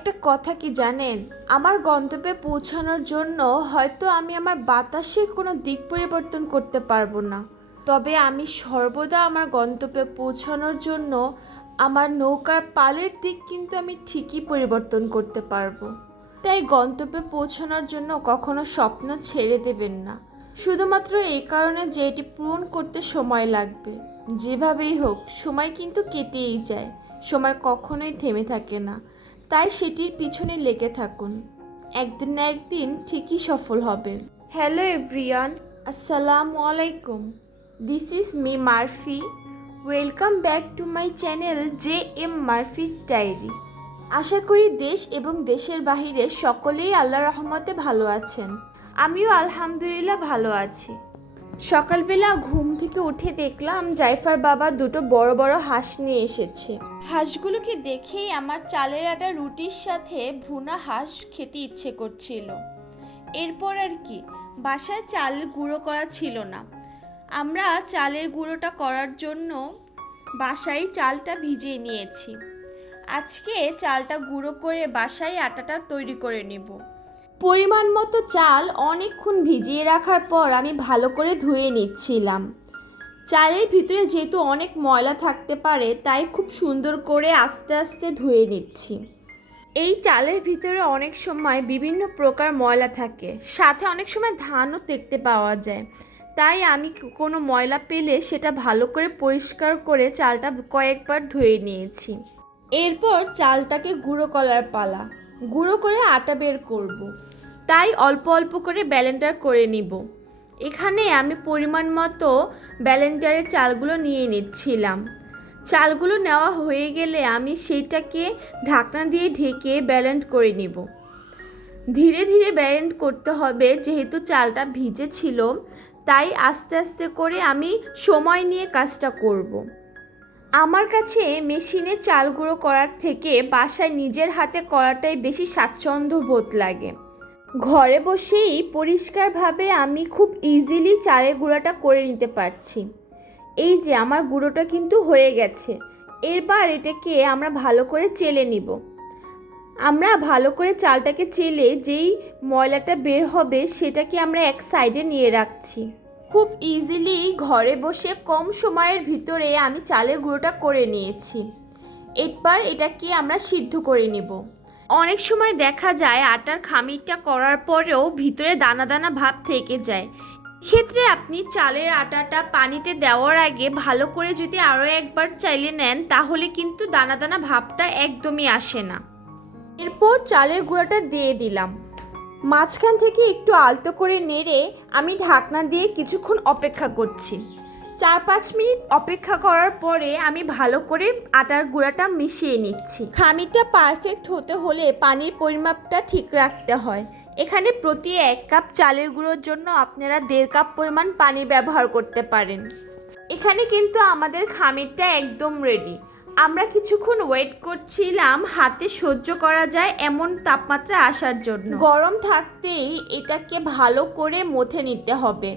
একটা কথা কি জানেন, আমার গন্তব্যে পৌঁছানোর জন্য হয়তো আমি আমার বাতাসের কোনো দিক পরিবর্তন করতে পারবো না, তবে আমি সর্বদা আমার গন্তব্যে পৌঁছানোর জন্য আমার নৌকার পালের দিক কিন্তু আমি ঠিকই পরিবর্তন করতে পারবো। তাই গন্তব্যে পৌঁছানোর জন্য কখনো স্বপ্ন ছেড়ে দেবেন না, শুধুমাত্র এই কারণে যে এটি পূরণ করতে সময় লাগবে। যেভাবেই হোক সময় কিন্তু কেটেই যায়, সময় কখনোই থেমে থাকে না। তাই সেটির পিছনে লেগে থাকুন, একদিন না একদিন ঠিকই সফল হবেন। হ্যালো এভরিওয়ান, আসসালামু আলাইকুম। This is me Murphy. Welcome back to my channel JM Murphy's diary. আশা করি দেশ এবং দেশের বাহিরে সকলেই আল্লাহর রহমতে ভালো আছেন। আমিও আলহামদুলিল্লাহ ভালো আছি। সকালবেলা ঘুম থেকে উঠে দেখলাম জাইফার বাবা দুটো বড় বড় হাঁস নিয়ে এসেছে। হাঁসগুলোকে দেখেই আমার চালের আটা রুটির সাথে ভুনা হাঁস খেতে ইচ্ছে করছিল। এরপর আর কি, বাসায় চাল গুঁড়ো করা ছিল না। আমরা চালের গুঁড়োটা করার জন্য বাসায় চালটা ভিজিয়ে নিয়েছি। আজকে চালটা গুঁড়ো করে বাসায় আটাটা তৈরি করে নেব। পরিমাণ মতো চাল অনেকক্ষণ ভিজিয়ে রাখার পর আমি ভালো করে ধুয়ে নিচ্ছিলাম। চালের ভিতরে যেহেতু অনেক ময়লা থাকতে পারে, তাই খুব সুন্দর করে আস্তে আস্তে ধুয়ে নিচ্ছি। এই চালের ভিতরে অনেক সময় বিভিন্ন প্রকার ময়লা থাকে, সাথে অনেক সময় ধানও দেখতে পাওয়া যায়। তাই আমি কোনো ময়লা পেলে সেটা ভালো করে পরিষ্কার করে চালটা কয়েকবার ধুয়ে নিয়েছি। এরপর চালটাকে গুঁড়ো করার পালা। গুঁড়ো করে আটা বের করব, তাই অল্প অল্প করে ব্লেন্ডার করে নিব। এখানে আমি পরিমাণ মতো ব্লেন্ডারে চালগুলো নিয়ে নিচ্ছিলাম। চালগুলো নেওয়া হয়ে গেলে আমি সেইটাকে ঢাকনা দিয়ে ঢেকে ব্লেন্ড করে নিব। ধীরে ধীরে ব্লেন্ড করতে হবে, যেহেতু চালটা ভিজে ছিল, তাই আস্তে আস্তে করে আমি সময় নিয়ে কাজটা করব। আমার কাছে মেশিনে চাল গুঁড়ো করার থেকে বাসায় নিজের হাতে করাটাই বেশি স্বাচ্ছন্দ্য বোধ লাগে। ঘরে বসেই পরিষ্কারভাবে আমি খুব ইজিলি চালের গুঁড়োটা করে নিতে পারছি। এই যে আমার গুঁড়োটা কিন্তু হয়ে গেছে। এরবার এটাকে আমরা ভালো করে চেলে নিব। আমরা ভালো করে চালটাকে চেলে যেই ময়লাটা বের হবে সেটাকে আমরা এক সাইডে নিয়ে রাখছি। খুব ইজিলি ঘরে বসে কম সময়ের ভিতরে আমি চালের গুঁড়োটা করে নিয়েছি। এরপর এটাকে আমরা সিদ্ধ করে নিব। অনেক সময় দেখা যায় আটার খামিরটা করার পরেও ভিতরে দানা দানা ভাব থেকে যায়। ক্ষেত্রে আপনি চালের আটাটা পানিতে দেওয়ার আগে ভালো করে যদি আরও একবার চাইলে নেন, তাহলে কিন্তু দানা দানা ভাবটা একদমই আসে না। এরপর চালের গুঁড়োটা দিয়ে দিলাম। মাঝখান থেকে একটু আলতো করে নেড়ে আমি ঢাকনা দিয়ে কিছুক্ষণ অপেক্ষা করছি। 4-5 মিনিট অপেক্ষা করার পরে আমি ভালো করে আটার গুঁড়াটা মিশিয়ে নিচ্ছি। খামিরটা পারফেক্ট হতে হলে পানির পরিমাপটা ঠিক রাখতে হয়। এখানে প্রতি 1 কাপ চালের গুঁড়োর জন্য আপনারা 1.5 কাপ পরিমাণ পানি ব্যবহার করতে পারেন। এখানে কিন্তু আমাদের খামিরটা একদম রেডি। আমরা কিছুক্ষণ ওয়েট করছিলাম হাতে সহ্য করা যায় এমন তাপমাত্রা আসার জন্য। গরম থাকতেই এটাকে ভালো করে মথে নিতে হবে।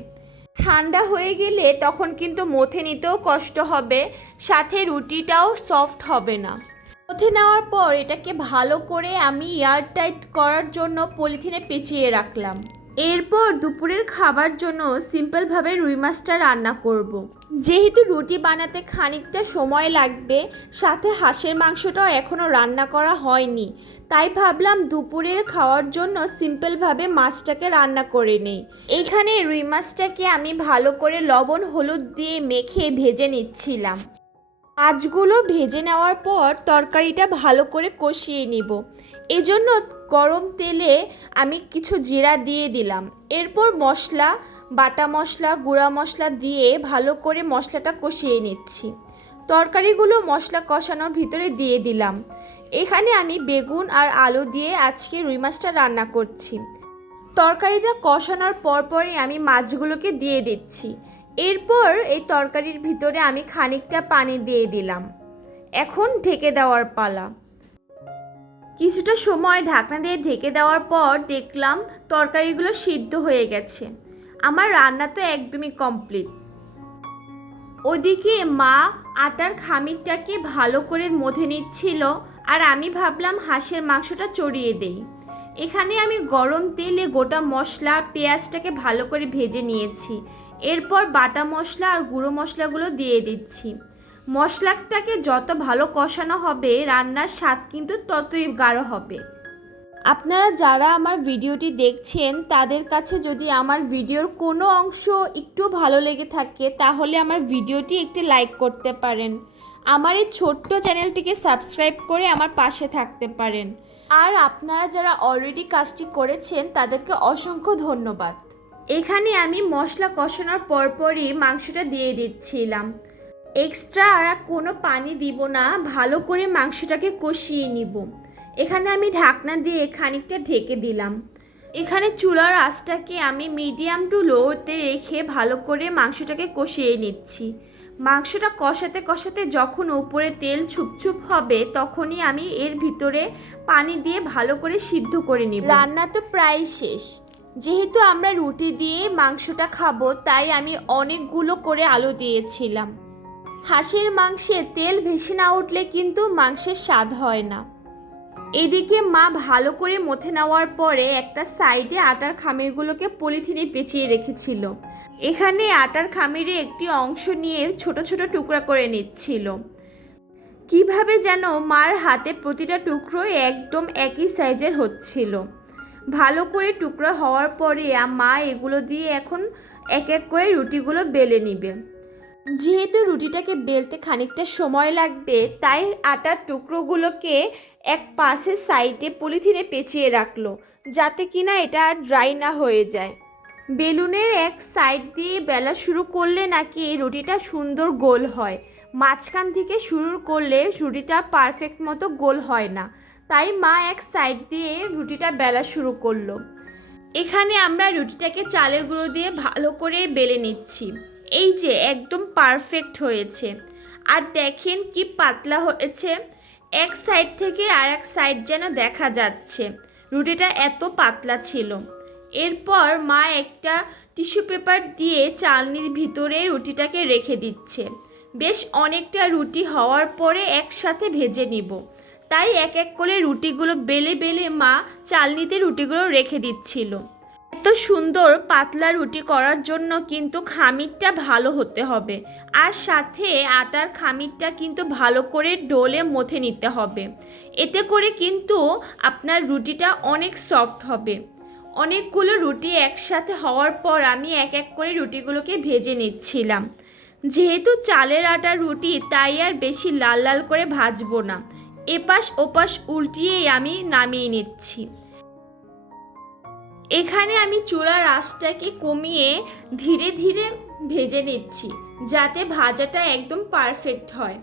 ঠান্ডা হয়ে গেলে তখন কিন্তু মথে নিতেও কষ্ট হবে, সাথে রুটিটাও সফট হবে না। মথে নেওয়ার পর এটাকে ভালো করে আমি এয়ারটাইট করার জন্য পলিথিনে পেঁচিয়ে রাখলাম। এরপর দুপুরের খাবার জন্য সিম্পলভাবে রুই মাছটা রান্না করব। যেহেতু রুটি বানাতে খানিকটা সময় লাগবে, সাথে হাঁসের মাংসটাও এখনও রান্না করা হয়নি, তাই ভাবলাম দুপুরের খাওয়ার জন্য সিম্পলভাবে মাছটাকে রান্না করে নেই। এখানে রুই মাছটাকে আমি ভালো করে লবণ হলুদ দিয়ে মেখে ভেজে নিচ্ছিলাম। মাছগুলো ভেজে নেওয়ার পর তরকারিটা ভালো করে কষিয়ে নিব। এজন্য গরম তেলে আমি কিছু জিরা দিয়ে দিলাম। এরপর মশলা, বাটা মশলা, গুঁড়া মশলা দিয়ে ভালো করে মশলাটা কষিয়ে নিচ্ছি। তরকারিগুলো মশলা কষানোর ভিতরে দিয়ে দিলাম। এখানে আমি বেগুন আর আলু দিয়ে আজকে রুই মাছটা রান্না করছি। তরকারিটা কষানোর পরপরই আমি মাছগুলোকে দিয়ে দিচ্ছি। এরপর এই তরকারির ভিতরে আমি খানিকটা পানি দিয়ে দিলাম। এখন ঢেকে দেওয়ার পালা। কিছুটা সময় ঢাকনা দিয়ে ঢেকে দেওয়ার পর দেখলাম তরকারিগুলো সিদ্ধ হয়ে গেছে। আমার রান্না তো একদমই কমপ্লিট। ওদিকে মা আটার খামিরটাকে ভালো করে মথে নিচ্ছিল আর আমি ভাবলাম হাঁসের মাংসটা চড়িয়ে দেই। এখানে আমি গরম তেলে গোটা মশলা পেঁয়াজটাকে ভালো করে ভেজে নিয়েছি। এরপর বাটা মশলা আর গুঁড়ো মশলাগুলো দিয়ে দিচ্ছি। মশলাটাকে যত ভালো কষানো হবে রান্নার স্বাদ কিন্তু ততই গাঢ় হবে। আপনারা যারা আমার ভিডিওটি দেখছেন তাদের কাছে যদি আমার ভিডিওর কোনো অংশ একটু ভালো লেগে থাকে তাহলে আমার ভিডিওটি একটি লাইক করতে পারেন। আমার এই ছোট্ট চ্যানেলটিকে সাবস্ক্রাইব করে আমার পাশে থাকতে পারেন। আর আপনারা যারা অলরেডি কাজটি করেছেন তাদেরকে অসংখ্য ধন্যবাদ। এখানে আমি মশলা কষানোর পরপরই মাংসটা দিয়ে দিচ্ছিলাম। এক্সট্রা আর কোনো পানি দিব না, ভালো করে মাংসটাকে কষিয়ে নিব। এখানে আমি ঢাকনা দিয়ে খানিকটা ঢেকে দিলাম। এখানে চুলার আঁচটাকে আমি মিডিয়াম টু লোতে রেখে ভালো করে মাংসটাকে কষিয়ে নিচ্ছি। মাংসটা কষাতে কষাতে যখন উপরে তেল ছুপছুপ হবে তখনই আমি এর ভিতরে পানি দিয়ে ভালো করে সিদ্ধ করে নিব। রান্না তো প্রায় শেষ। যেহেতু আমরা রুটি দিয়ে মাংসটা খাবো তাই আমি অনেকগুলো করে আলু দিয়েছিলাম। হাঁসের মাংসে তেল ভেসে না উঠলে কিন্তু মাংসের স্বাদ হয় না। এদিকে মা ভালো করে মথে নেওয়ার পরে একটা সাইডে আটার খামিরগুলোকে পলিথিনে পেঁচিয়ে রেখেছিল। এখানে আটার খামিরে একটি অংশ নিয়ে ছোট ছোট টুকরা করে নিচ্ছিল। কিভাবে যেন মার হাতে প্রতিটা টুকরো একদম একই সাইজের হচ্ছিল। ভালো করে টুকরো হওয়ার পরে মা এগুলো দিয়ে এখন এক এক করে রুটিগুলো বেলে নিবে। যেহেতু রুটিটাকে বেলতে খানিকটা সময় লাগবে তাই আটার টুকরোগুলোকে এক পাশের সাইডে পলিথিনে পেঁচিয়ে রাখলো যাতে কিনা এটা ড্রাই না হয়ে যায়। বেলুনের এক সাইড দিয়ে বেলা শুরু করলে নাকি রুটিটা সুন্দর গোল হয়, মাঝখান থেকে শুরু করলে রুটিটা পারফেক্ট মতো গোল হয় না। তাই মা এক সাইড দিয়ে রুটিটা বেলা শুরু করলো। এখানে আমরা রুটিটাকে চালের গুঁড়ো দিয়ে ভালো করে বেলে নিচ্ছি। এই যে একদম পারফেক্ট হয়েছে। আর দেখেন কি পাতলা হয়েছে, এক সাইড থেকে আর এক সাইড যেন দেখা যাচ্ছে। রুটিটা এত পাতলা ছিল। এরপর মা একটা টিস্যু পেপার দিয়ে চালনির ভিতরে রুটিটাকে রেখে দিচ্ছে। বেশ অনেকটা রুটি হওয়ার পরে একসাথে ভেজে নিব, তাই এক এক করে রুটিগুলো বেলে বেলে মা চালনিতে রুটিগুলো রেখে দিচ্ছিল। এত সুন্দর পাতলা রুটি করার জন্য কিন্তু খামিরটা ভালো হতে হবে, আর সাথে আটার খামিরটা কিন্তু ভালো করে ডোলে মথে নিতে হবে। এতে করে কিন্তু আপনার রুটিটা অনেক সফট হবে। অনেকগুলো রুটি একসাথে হওয়ার পর আমি এক এক করে রুটিগুলোকে ভেজে নিচ্ছিলাম। যেহেতু চালের আটার রুটি তাই আর বেশি লাল লাল করে ভাজবো না, এপাশ ওপাশ উল্টিয়েই আমি নামিয়ে নিচ্ছি। এখানে আমি চুলার আঁচটাকে কমিয়ে ধীরে ধীরে ভেজে নিচ্ছি যাতে ভাজাটা একদম পারফেক্ট হয়।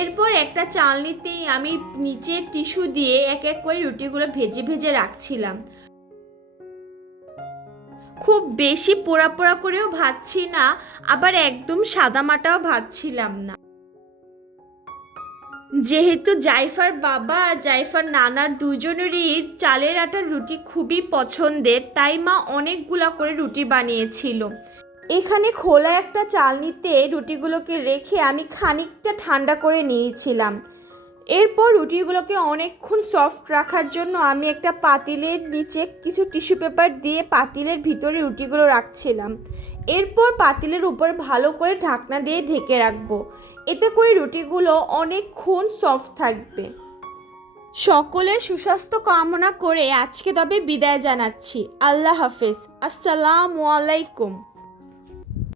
এরপর একটা চালনিতেই আমি নিচে টিস্যু দিয়ে এক এক করে রুটিগুলো ভেজে ভেজে রাখছিলাম। খুব বেশি পোড়া পোড়া করেও ভাজছি না, আবার একদম সাদামাটাও ভাজছিলাম না। যেহেতু জাইফার বাবা আর জাইফার নানার দুজনেরই চালের আটার রুটি খুবই পছন্দের, তাই মা অনেকগুলা করে রুটি বানিয়েছিল। এখানে খোলা একটা চালনিতে রুটিগুলোকে রেখে আমি খানিকটা ঠান্ডা করে নিয়েছিলাম। এরপর রুটিগুলোকে অনেকক্ষণ সফট রাখার জন্য আমি একটা পাতিলের নিচে কিছু টিস্যু পেপার দিয়ে পাতিলের ভিতরে রুটিগুলো রাখছিলাম। এরপর পাতিলের উপর ভালো করে ঢাকনা দিয়ে ঢেকে রাখবো। এতে করে রুটিগুলো অনেকক্ষণ সফট থাকবে। সকলের সুস্বাস্থ্য কামনা করে আজকে তবে বিদায় জানাচ্ছি। আল্লাহ হাফেজ। আসসালামু আলাইকুম।